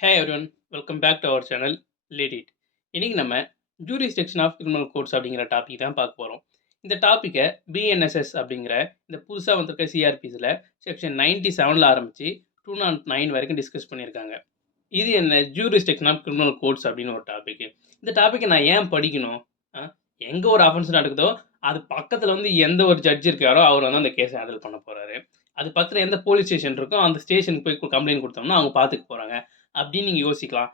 Hey everyone, welcome back to our channel Lead It. இன்னைக்கு நம்ம jurisdiction of criminal courts அப்படிங்கிற topic தான் பார்க்க போகிறோம். இந்த டாப்பிக்கை பிஎன்எஸ்எஸ் அப்படிங்கிற இந்த புதுசாக வந்திருக்க சிஆர்பிஸில் செக்ஷன் 97ல் ஆரம்பித்து 209 வரைக்கும் டிஸ்கஸ் பண்ணியிருக்காங்க. இது என்ன ஜூரிஸ்டிக்ஷன் ஆஃப் கிரிமினல் கோர்ட்ஸ் அப்படின்னு ஒரு டாபிக். இந்த டாப்பிக்கை நான் ஏன் படிக்கணும்? எங்கே ஒரு அஃபென்ஸ் நடக்குதோ அது பக்கத்தில் வந்து எந்த ஒரு ஜட்ஜ் இருக்காரோ அவர் வந்து அந்த கேஸை ஹேண்டில் பண்ண போகிறாரு. அது பக்கத்தில் எந்த போலீஸ் ஸ்டேஷன் இருக்கோ அந்த ஸ்டேஷனுக்கு போய் கம்ப்ளைண்ட் கொடுத்தோம்னா அவங்க பார்த்துக்க போகிறாங்க அப்படின்னு நீங்கள் யோசிக்கலாம்.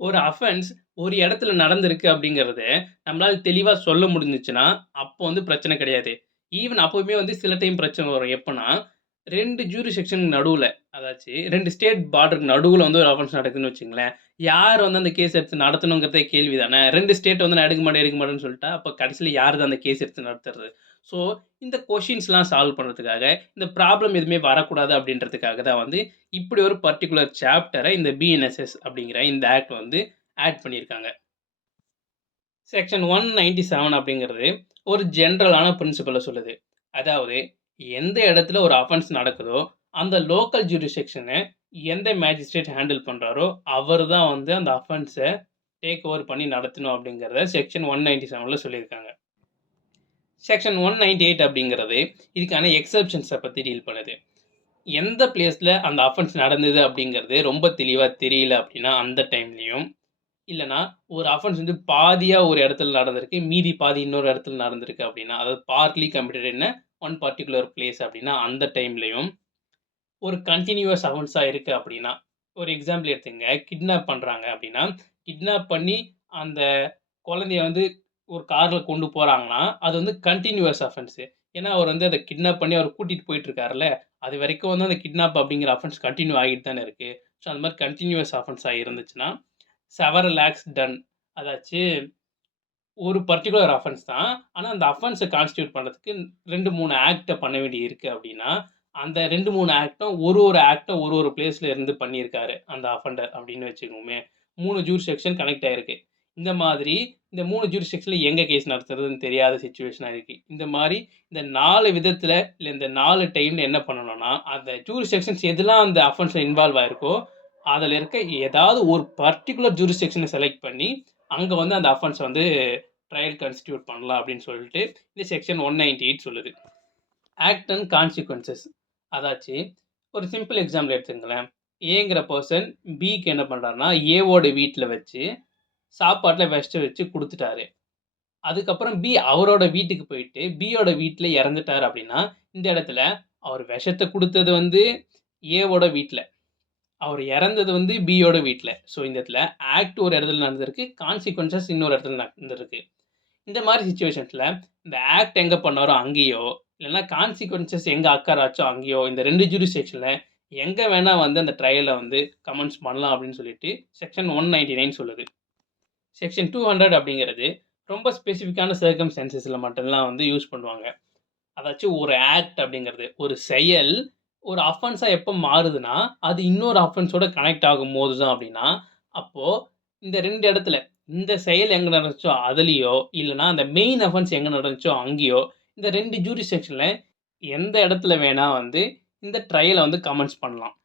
ஒரு அஃபென்ஸ் ஒரு இடத்துல நடந்திருக்கு அப்படிங்கிறது நம்மளால் தெளிவாக சொல்ல முடிஞ்சிச்சுன்னா அப்போ வந்து பிரச்சனை கிடையாது. ஈவன் அப்போவுமே வந்து சில டைம் பிரச்சனை வரும். எப்போனா 2 ஜூரிஸ்டிக்ஷனுக்கு நடுவில், அதாச்சு 2 ஸ்டேட் பார்டருக்கு நடுவில் வந்து ஒரு அஃபென்ஸ் நடக்குதுன்னு வச்சுங்களேன். யார் வந்து அந்த கேஸ் எடுத்து நடத்தணுங்கிறதே கேள்வி தானே. 2 ஸ்டேட் வந்து நான் எடுக்க மாட்டேன்னு சொல்லிட்டா அப்போ கடைசியில் யார் தான் அந்த கேஸ் எடுத்து நடத்துறது? ஸோ இந்த கொஷின்ஸ்லாம் சால்வ் பண்ணுறதுக்காக, இந்த ப்ராப்ளம் எதுவுமே வரக்கூடாது அப்படின்றதுக்காக தான் வந்து இப்படி ஒரு பர்ட்டிகுலர் சாப்டரை இந்த பிஎன்எஸ்எஸ் அப்படிங்கிற இந்த ஆக்ட் வந்து ஆட் பண்ணியிருக்காங்க. செக்ஷன் 197 அப்படிங்கிறது ஒரு ஜென்ரலான பிரின்சிபலை சொல்லுது. அதாவது எந்த இடத்துல ஒரு அஃபென்ஸ் நடக்குதோ அந்த லோக்கல் ஜூரிஸ்டிக்ஷனை எந்த மேஜிஸ்ட்ரேட் ஹேண்டில் பண்ணுறாரோ அவர் தான் வந்து அந்த அஃபென்ஸை டேக் ஓவர் பண்ணி நடத்தணும் அப்படிங்கிறத செக்ஷன் 197ல் சொல்லியிருக்காங்க. செக்ஷன் 198 அப்படிங்கிறது இதுக்கான எக்ஸப்ஷன்ஸை பற்றி டீல் பண்ணுது. எந்த பிளேஸில் அந்த அஃபென்ஸ் நடந்தது அப்படிங்கிறது ரொம்ப தெளிவாக தெரியல அப்படின்னா அந்த டைம்லேயும், இல்லைனா ஒரு அஃபென்ஸ் வந்து பாதியாக ஒரு இடத்துல நடந்திருக்கு, மீதி பாதி இன்னொரு இடத்துல நடந்திருக்கு அப்படின்னா, அதாவது partly committed in one particular place அப்படின்னா அந்த டைம்லேயும், ஒரு கண்டினியூவஸ் அஃபென்ஸாக இருக்குது அப்படின்னா, ஒரு எக்ஸாம்பிள் எடுத்துங்க, கிட்னாப் பண்ணுறாங்க அப்படின்னா, கிட்னாப் பண்ணி அந்த குழந்தைய வந்து ஒரு காரில் கொண்டு போகிறாங்கன்னா அது வந்து கண்டினியூவஸ் அஃபென்ஸு. ஏன்னா அவர் வந்து அதை கிட்னாப் பண்ணி அவர் கூட்டிகிட்டு போயிட்டுருக்காருல்ல, அது வரைக்கும் வந்து அந்த கிட்னாப் அப்படிங்கிற அஃபென்ஸ் கண்டினியூ ஆகிட்டு தானே இருக்குது. ஸோ அந்த மாதிரி கண்டினியூவஸ் அஃபென்ஸாக இருந்துச்சுன்னா செவரல் ஆக்ட்ஸ் டன், அதாச்சு ஒரு பர்ட்டிகுலர் அஃபென்ஸ் தான். ஆனால் அந்த அஃபென்ஸை கான்ஸ்டியூட் பண்ணுறதுக்கு 2-3 ஆக்டை பண்ண வேண்டி இருக்குது அப்படின்னா அந்த 2-3 ஆக்டும் ஒரு ஆக்டும் ஒரு பிளேஸில் இருந்து பண்ணியிருக்காரு அந்த அஃபெண்டர் அப்படின்னு வச்சுக்கோமே. 3 ஜூரிஸ்டிக்ஷன் கனெக்ட் ஆகிருக்கு. இந்த மாதிரி இந்த 3 ஜூரிஸ்டிக்ஷனில் எங்கே கேஸ் நடத்துறதுன்னு தெரியாத சிச்சுவேஷனாக இருக்குது. இந்த மாதிரி இந்த 4 விதத்தில் இல்லை இந்த 4 டைமில் என்ன பண்ணணும்னா அந்த ஜூரிஸ்டிக்ஷன்ஸ் எதெல்லாம் அந்த அஃபென்ஸில் இன்வால்வ் ஆகிருக்கோ அதில் இருக்க ஏதாவது ஒரு பர்டிகுலர் ஜூரிஸ்டிக்ஷனை செலக்ட் பண்ணி அங்கே வந்து அந்த அஃபென்ஸை வந்து ட்ரையல் கான்ஸ்டியூட் பண்ணலாம் அப்படின்னு சொல்லிட்டு இந்த செக்ஷன் 198 சொல்லுது. ஆக்ட் அண்ட் கான்சிக்வன்சஸ், அதாச்சு ஒரு சிம்பிள் எக்ஸாம்பிள் எடுத்துங்களேன். ஏங்கிற பர்சன் பிக்கு என்ன பண்ணுறாருன்னா ஏவோட வீட்டில் வச்சு சாப்பாட்டில் விஷத்தை வச்சு கொடுத்துட்டாரு. அதுக்கப்புறம் பி அவரோட வீட்டுக்கு போயிட்டு பியோட வீட்டில் இறந்துட்டார் அப்படின்னா இந்த இடத்துல அவர் விஷத்தை கொடுத்தது வந்து ஏவோட வீட்டில், அவர் இறந்தது வந்து பியோட வீட்டில். ஸோ இந்த இடத்துல ஆக்ட் ஒரு இடத்துல நடந்திருக்கு, கான்சிக்வன்சஸ் இன்னொரு இடத்துல நடந்திருக்கு. இந்த மாதிரி சுச்சுவேஷன்ஸில் இந்த ஆக்ட் எங்கே பண்ணாரோ அங்கேயோ இல்லைன்னா கான்சிக்வன்சஸ் எங்கே அக்கறாச்சோ அங்கேயோ இந்த 2 ஜூரிஸ்டிக்ஷனில் எங்கே வேணால் வந்து அந்த ட்ரையலை வந்து கமெண்ட்ஸ் பண்ணலாம் அப்படின்னு சொல்லிட்டு செக்ஷன் 199 சொல்லுது. செக்ஷன் 200 அப்படிங்கிறது ரொம்ப ஸ்பெசிஃபிக்கான சர்க்கம்ஸ்டான்சஸில் மட்டும்தான் வந்து யூஸ் பண்ணுவாங்க. அதாச்சும் ஒரு ஆக்ட் அப்படிங்கிறது ஒரு செயல் ஒரு அஃபென்ஸாக எப்போ மாறுதுன்னா அது இன்னொரு அஃபென்ஸோட கனெக்ட் ஆகும் போது தான் அப்படின்னா, அப்போது இந்த 2 இடத்துல இந்த செயல் எங்கே நடந்துச்சோ அதுலேயோ இல்லைனா அந்த மெயின் அஃபென்ஸ் எங்கே நடந்துச்சோ அங்கேயோ இந்த 2 ஜூரிஸ்டிக்ஷனில் எந்த இடத்துல வேணால் வந்து இந்த ட்ரையலை வந்து கமெண்ட்ஸ் பண்ணலாம்.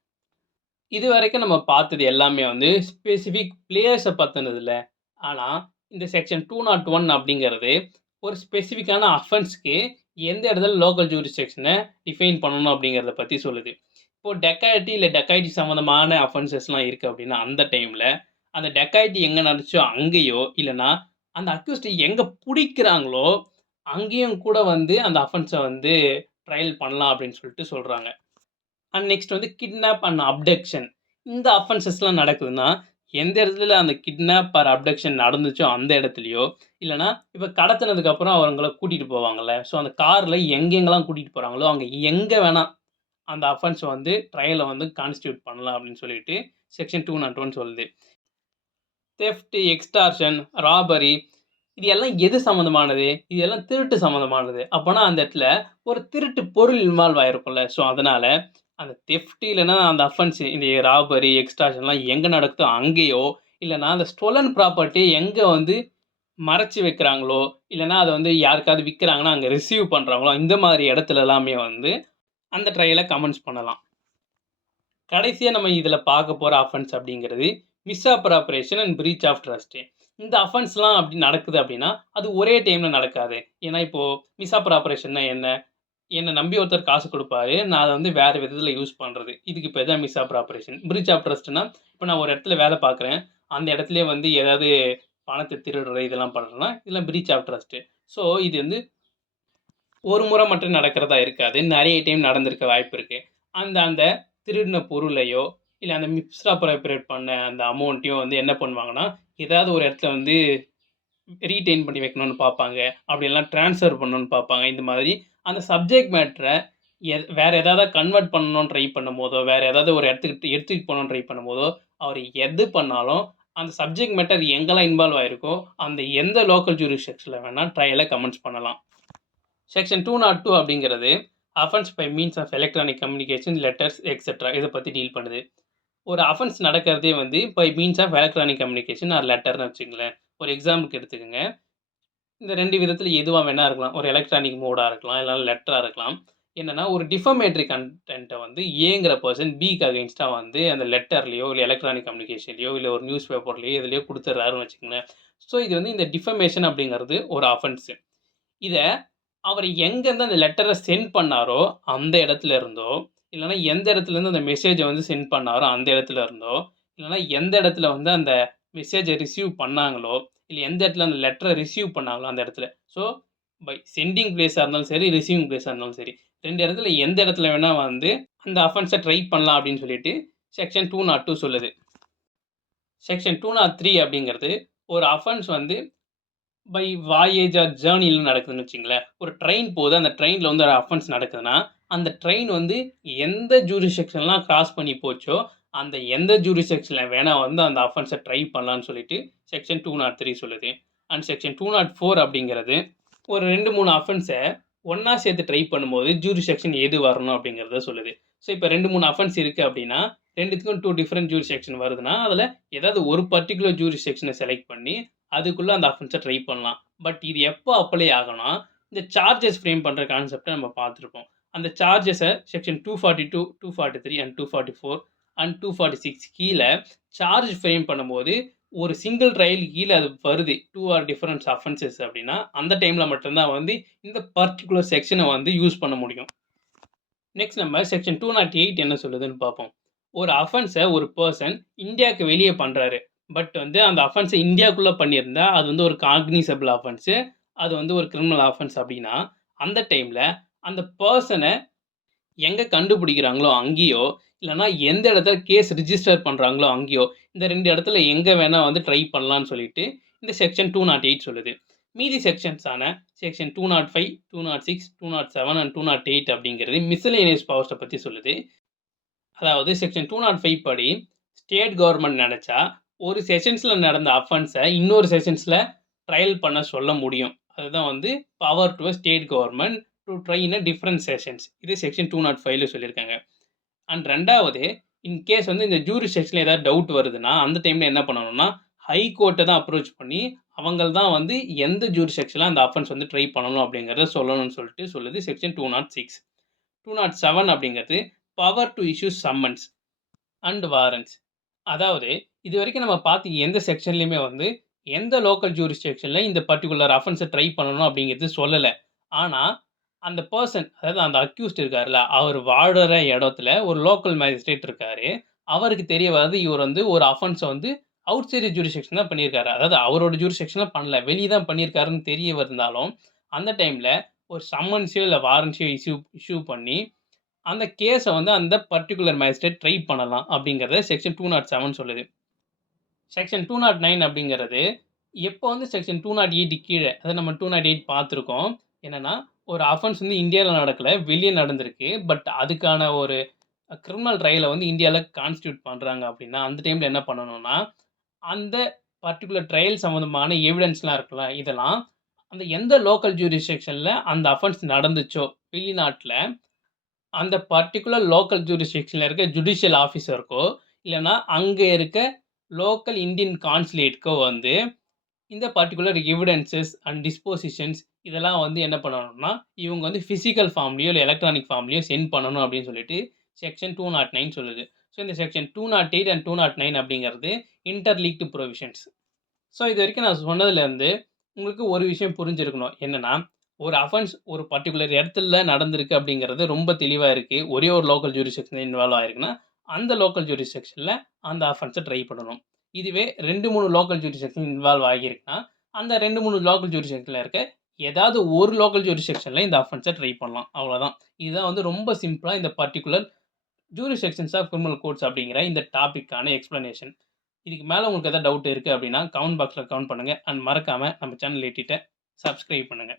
இது வரைக்கும் நம்ம பார்த்தது எல்லாமே வந்து ஸ்பெசிஃபிக் பிளேயர்ஸை பற்றினது இல்லை. ஆனால் இந்த செக்ஷன் 201 அப்படிங்கிறது ஒரு ஸ்பெசிஃபிக்கான அஃபென்ஸ்க்கு எந்த இடத்துல லோக்கல் ஜூரிஸ்டிக்ஷனை டிஃபைன் பண்ணணும் அப்படிங்கிறத பற்றி சொல்லுது. இப்போது டெக்காய்டி இல்லை டெக்காய்டி சம்மந்தமான அஃபென்சஸ்லாம் இருக்குது அப்படின்னா அந்த டைமில் அந்த டெக்காய்டி எங்கே நடந்துச்சோ அங்கேயோ இல்லைனா அந்த அக்யூஸ்டை எங்கே பிடிக்கிறாங்களோ அங்கேயும் கூட வந்து அந்த அஃபென்ஸை வந்து ட்ரையல் பண்ணலாம் அப்படின்னு சொல்லிட்டு சொல்கிறாங்க. அண்ட் நெக்ஸ்ட் வந்து கிட்னாப் அண்ட் அப்டக்ஷன், இந்த அஃபென்சஸ்லாம் நடக்குதுன்னா எந்த இடத்துல அந்த கிட்னாப் ஆர் அப்டக்ஷன் நடந்துச்சோ அந்த இடத்துலையோ இல்லைனா இப்போ கடத்தினதுக்கப்புறம் அவங்கள கூட்டிகிட்டு போவாங்கள்ல, ஸோ அந்த காரில் எங்கெங்கெல்லாம் கூட்டிகிட்டு போகிறாங்களோ அங்கே எங்கே வேணால் அந்த அஃபென்ஸை வந்து ட்ரையலை வந்து கான்ஸ்டியூட் பண்ணலாம் அப்படின்னு சொல்லிட்டு செக்ஷன் 201 சொல்லுது. தெஃப்ட், எக்ஸ்டார்ஷன், ராபரி இது எல்லாம் எது சம்மந்தமானது? இது எல்லாம் திருட்டு சம்மந்தமானது. அப்போனா அந்த இடத்துல ஒரு திருட்டு பொருள் இன்வால்வ் ஆகிருக்கும்ல. ஸோ அதனால் அந்த தெஃப்ட் இல்லைனா அந்த அஃபென்ஸ் இந்த ராபரி, எக்ஸ்டார்ஷன்லாம் எங்கே நடக்குதோ அங்கேயோ இல்லைனா அந்த ஸ்டோலன் ப்ராப்பர்ட்டி எங்கே வந்து மறைச்சி வைக்கிறாங்களோ இல்லைனா அதை வந்து யாருக்காவது விற்கிறாங்கன்னா அங்கே ரிசீவ் பண்ணுறாங்களோ இந்த மாதிரி இடத்துல எல்லாமே வந்து அந்த ட்ரையலை கமெண்ட்ஸ் பண்ணலாம். கடைசியா நம்ம இதில பார்க்க போற அஃபென்ஸ் அப்படிங்கிறது மிஸ்அப்ராப்ரியேஷன் அண்ட் பிரீச் ஆஃப் ட்ரஸ்ட். இந்த அஃபென்ஸ்லாம் அப்படி நடக்குது அப்படின்னா, அது ஒரே டைம்ல நடக்காது. ஏன்னா இப்போ மிஸ்அப்ராப்ரியேஷன்னா என்ன? என்ன நம்பி ஒருத்தர் காசு குடுப்பாரு. நான் அத வந்து வேற விதத்துல யூஸ் பண்றது. இதுக்கு பேர் தான் மிஸ்அப்ராப்ரியேஷன். பிரீச் ஆஃப் ட்ரஸ்ட்ன்னா, இப்ப நான் ஒரு இடத்துல வேலை பார்க்குறேன். அந்த இடத்திலேயே வந்து ஏதாவது பணத்த திருடுறது இதெல்லாம் பண்றேன்னா, இதெல்லாம் பிரீச் ஆஃப் ட்ரஸ்ட். ஸோ இது வந்து ஒரு முறை மட்டும் நடக்கிறதா இருக்காது. நெறைய டைம் நடந்திருக்க வாய்ப்பு இருக்கு. அந்த அந்த திருடின பொருளையோ, இல்ல அந்த மிஸ்அப்ராப்ரியேட் பண்ண அந்த அமௌண்ட்டையும் வந்து என்ன பண்ணுவாங்கன்னா, ஏதாவது ஒரு இடத்துல வந்து ரீடெயின் பண்ணி வைக்கணும்னு பார்ப்பாங்க. அப்படி இல்லனா ட்ரான்ஸ்ஃபர் பண்ணணும்னு பார்ப்பாங்க. இந்த மாதிரி அந்த சப்ஜெக்ட் மேட்டர வேற ஏதாவது கன்வெர்ட் பண்ணணும்னு ட்ரை பண்ணும்போதோ, வேற ஏதாவது ஒரு இடத்துக்கு எடுத்துட்டு போணும்னு ட்ரை பண்ணும்போதோ, அவரு எது பண்ணாலும் அந்த சப்ஜெக்ட் மேட்டர் எங்கெல்லாம் இன்வால்வ் ஆயிருக்கோ, அந்த எந்த லோக்கல் ஜூரிஸ்டிக்ஷன்ல வேணா ட்ரையல கமெண்ட்ஸ் பண்ணலாம். செக்ஷன் 202 அப்படிங்கிறது offence by means of electronic communication, letters etcetera இத பத்தி டீல் பண்ணுது. ஒரு அஃபென்ஸ் நடக்கிறதே வந்து by means of electronic communication or லெட்டர்ன்னு வச்சுக்கங்களேன். ஒரு எக்ஸாம்பிளுக்கு எடுத்துக்கங்க. இந்த 2 விதத்துல எதுவா வேணா இருக்கலாம். ஒரு எலக்ட்ரானிக் மோடா இருக்கலாம். இல்லனா லெட்டரா இருக்கலாம். என்னன்னா, ஒரு டிஃபமேட்டரி கன்டென்ட்ட வந்து ஏங்கிற பெர்சன் பிக்கு அகைன்ஸ்ட்டா வந்து அந்த லெட்டர்லயோ, இல்ல எலக்ட்ரானிக் கம்யூனிகேஷன்லயோ, இல்ல ஒரு நியூஸ் பேப்பர்லயோ எதுலயோ குடுத்துடுறாருன்னு வச்சுக்கங்களேன். ஸோ இது வந்து இந்த டிஃபமேஷன் அப்படிங்கிறது ஒரு அஃபென்ஸ். இத அவர் எங்கேருந்து அந்த லெட்டர சென்ட் பண்ணாரோ, அந்த இடத்துல இருந்தோ, இல்லன்னா எந்த இடத்துலேருந்து அந்த மெசேஜ வந்து சென்ட் பண்ணாரோ, அந்த இடத்துல இருந்தோ, இல்லன்னா எந்த இடத்துல வந்து அந்த மெசேஜ ரிசீவ் பண்ணாங்களோ, இல்ல எந்த இடத்துல அந்த லெட்டர ரிசீவ் பண்ணாங்களோ அந்த இடத்துல. ஸோ, பை செண்டிங் பிளேஸா இருந்தாலும் சரி, ரிசீவிங் பிளேஸா இருந்தாலும் சரி. 2 இடத்துல எந்த இடத்துல வேணா வந்து அந்த அஃபென்ஸ ட்ரை பண்ணலாம் அப்படின்னு சொல்லிட்டு செக்ஷன் 202 சொல்லுது. செக்ஷன் 203 அப்படிங்கிறது ஒரு அஃபென்ஸ் வந்து பை வாயேஜ் ஆர் ஜர்னில நடக்குதுன்னு வச்சுக்கங்களேன். ஒரு ட்ரெயின் போது, அந்த ட்ரெயின்ல வந்து ஒரு அஃபென்ஸ் நடக்குதுன்னா, அந்த ட்ரெயின் வந்து எந்த ஜூரிஸ்டிக்ஷன்லாம் கிராஸ் பண்ணி போச்சோ, அந்த எந்த ஜூரிஸ்டிக்ஷன்ல வேணா வந்து அந்த அஃபென்ஸ ட்ரை பண்ணலான்னு சொல்லிட்டு செக்ஷன் 203 சொல்லுது. அண்ட் செக்ஷன் 204 அப்படிங்கிறது ஒரு 2, 3 அஃபென்ஸ ஒண்ணா சேர்த்து ட்ரை பண்ணும்போது ஜூரிஸ்டிக்ஷன் எது வரணும் அப்படிங்கிறத சொல்லுது. ஸோ இப்ப 2, 3 அஃபென்ஸ் இருக்கு அப்படின்னா, 2த்துக்கும் 2 டிஃபரெண்ட் ஜூரிஸ்டிக்ஷன் வருதுன்னா, அதுல ஏதாவது ஒரு பர்ட்டிகுலர் ஜூரிஸ்டிக்ஷன செலக்ட் பண்ணி அதுக்குள்ள அந்த அஃபென்ஸ ட்ரை பண்ணலாம். பட் இது எப்போ அப்ளை ஆகும்னா, இந்த சார்ஜஸ் ஃப்ரேம் பண்ற கான்செப்ட்ட நம்ம பார்த்துருப்போம். அந்த சார்ஜஸ செக்ஷன் 242, 243 அண்ட் 244 அண்ட் 246 கீழ சார்ஜ் ஃப்ரேம் பண்ணும்போது, ஒரு சிங்கிள் ட்ரையல் கீழ அது வருது. 2 ஆர் டிஃபரண்ட் அஃபென்ஸஸ் அப்டின்னா, அந்த டைம்ல மட்டும் தான் வந்து இந்த பர்ட்டிகுலர் செக்ஷன வந்து யூஸ் பண்ண முடியும். நெக்ஸ்ட் நம்ம செக்ஷன் 208 என்ன சொல்லுதுன்னு பார்ப்போம். ஒரு அஃபென்ஸ ஒரு பெர்சன் இந்தியாக்கு வெளிய பண்றாரு. பட் வந்து அந்த அஃபென்ஸ இந்தியாக்குள்ள பண்ணியிருந்தா, அது வந்து ஒரு காக்னிசபிள் அஃபென்ஸ். அது வந்து ஒரு கிரிமினல் அஃபென்ஸ் அப்டின்னா, அந்த டைம்ல அந்த பெர்சன எங்க கண்டுபிடிக்கிறாங்களோ அங்கேயோ, இல்லன்னா எந்த இடத்துல கேஸ் ரிஜிஸ்டர் பண்றாங்களோ அங்கேயோ, இந்த 2 இடத்துல எங்க வேணா வந்து ட்ரை பண்ணலான்னு சொல்லிட்டு இந்த செக்ஷன் 208 சொல்லுது. மீதி செக்ஷன்ஸான செக்ஷன் 205, 206, 207 அண்ட் 208 அப்படிங்கிறது மிஸ்செலேனியஸ் பவர்ஸ பத்தி சொல்லுது. அதாவது செக்ஷன் 205 படி ஸ்டேட் கவர்ன்மென்ட் நெனச்சா, ஒரு செஷன்ஸ்ல நடந்த அஃபென்ஸ இன்னொரு செஷன்ஸ்ல ட்ரையல் பண்ண சொல்ல முடியும். அதுதான் வந்து power to state government to try in a different sessions. இது செக்ஷன் 205ல சொல்லியிருக்காங்க. அண்ட் 2வது இன் கேஸ் வந்து இந்த ஜூரிஸ்டிக்ஷன்ல ஏதாவது டவுட் வருதுன்னா, அந்த டைம்ல என்ன பண்ணணும்னா, ஹை கோர்ட்ட தான் அப்ரோச் பண்ணி, அவங்கள் தான் வந்து எந்த ஜூரிஸ்டிக்ஷன்ல அந்த அஃபென்ஸ் வந்து ட்ரை பண்ணணும் அப்படிங்கிறத சொல்லணும்னு சொல்லிட்டு சொல்லுது செக்ஷன் 206. 207 அப்படிங்கிறது power to issue summons and warrants. அதாவது இதுவரைக்கும் நம்ம பார்த்த எந்த செக்ஷன்லயுமே வந்து எந்த லோக்கல் ஜூரிஸ்டிக்ஷன்ல இந்த பர்ட்டிகுலர் அஃபென்ஸ ட்ரை பண்ணணும் அப்படிங்கிறது சொல்லல. ஆனா, அந்த பெர்சன் அதாவது அந்த அக்யூஸ்ட் இருக்கார்ல, அவர் வாழுற இடத்துல ஒரு லோக்கல் மேஜிஸ்ட்ரேட் இருக்காரு. அவருக்கு தெரிய வருது இவர் வந்து ஒரு அஃபென்ஸ வந்து அவுட் சைட் ஜூரிஸ்டிக்ஷன் தான் பண்ணியிருக்காரு. அதாவது அவரோட ஜூரிஸ்டிக்ஷன்ல பண்ணல. வெளிய தான் பண்ணியிருக்காருன்னு தெரிய வந்தாலும், அந்த டைம்ல ஒரு சம்மன்ஸோ இல்ல வாரண்ட்ஸோ இஷ்யூ இஷ்யூ பண்ணி அந்த கேஸ வந்து அந்த பர்ட்டிகுலர் மேஜிஸ்ட்ரேட் ட்ரை பண்ணலாம் அப்படிங்கிறத செக்ஷன் 207 சொல்லுது. செக்ஷன் 209 அப்படிங்கிறது எப்போ வந்து செக்ஷன் 208 கீழ அதாவது நம்ம 208 பார்த்துருக்கோம். என்னன்னா, ஒரு அஃபென்ஸ் வந்து இந்தியால நடக்கல. வெளிய நடந்திருக்கு. பட் அதுக்கான ஒரு கிரிமினல் ட்ரையல வந்து இந்தியால கான்ஸ்டிட்யூட் பண்றாங்க அப்படின்னா, அந்த டைம்ல என்ன பண்ணணும்னா, அந்த பர்ட்டிகுலர் ட்ரையல் சம்மந்தமான எவிடன்ஸ்லாம் இருக்குல்ல, இதெல்லாம் அந்த எந்த லோக்கல் ஜூரிஸ்டிக்ஷன்ல அந்த அஃபென்ஸ் நடந்துச்சோ, வெளிநாட்ல அந்த பர்ட்டிகுலர் லோக்கல் ஜூரிஸ்டிக்ஷன்ல இருக்க ஜுடிஷியல் ஆஃபீசருக்கோ, இல்லன்னா அங்க இருக்க லோக்கல் இந்தியன் கான்சுலேட்க்கோ வந்து, இந்த பர்ட்டிகுலர் எவிடன்ஸஸ் அண்ட் டிஸ்போசிஷன்ஸ் இதெல்லாம் வந்து என்ன பண்ணணும்னா, இவங்க வந்து பிசிக்கல் ஃபார்ம்லயோ, இல்ல எலக்ட்ரானிக் ஃபார்ம்லயோ சென்ட் பண்ணணும் அப்படின்னு சொல்லிட்டு செக்ஷன் 209 சொல்லுது. ஸோ இந்த செக்ஷன் 208 அண்ட் 209 அப்படிங்கிறது இன்டர்லீக்டு ப்ரொவிஷன்ஸ். ஸோ இது வரைக்கும் நான் சொன்னதுலேருந்து உங்களுக்கு ஒரு விஷயம் புரிஞ்சிருக்கணும். என்னன்னா, ஒரு அஃபென்ஸ் ஒரு பர்ட்டிகுலர் இடத்துல நடந்திருக்கு அப்படிங்கிறது ரொம்ப தெளிவா இருக்கு. ஒரே ஒரு லோக்கல் ஜூரிஸ்டிக்ஷன் இன்வால்வ் ஆயிருக்குன்னா, அந்த லோக்கல் ஜூரிஸ்டிக்ஷன்ல அந்த அஃபென்ஸ ட்ரை பண்ணணும். இதுவே 2, 3 லோக்கல் ஜூரிஸ்டிக்ஷன் இன்வால்வ் ஆகியிருக்குன்னா, அந்த 2, 3 லோக்கல் ஜூரிஸ்டிக்ஷன்ல இருக்க ஏதாவது ஒரு லோக்கல் ஜூரிஸ்டிக்ஷன்ல இந்த அஃபென்ஸ ட்ரை பண்ணலாம். அவ்வளோதான். இதுதான் வந்து ரொம்ப சிம்பிளா இந்த particular jurisdictions of criminal courts அப்படிங்கிற இந்த டாபிக்கான எக்ஸ்ப்ளனேஷன். இதுக்கு மேல உங்களுக்கு ஏதாவது டவுட் இருக்கு அப்படின்னா, கமெண்ட் பாக்ஸ்ல கமெண்ட் பண்ணுங்க. அண்ட் மறக்காம நம்ம சேனல் லிட்டிட்ட சப்ஸ்கிரைப் பண்ணுங்க.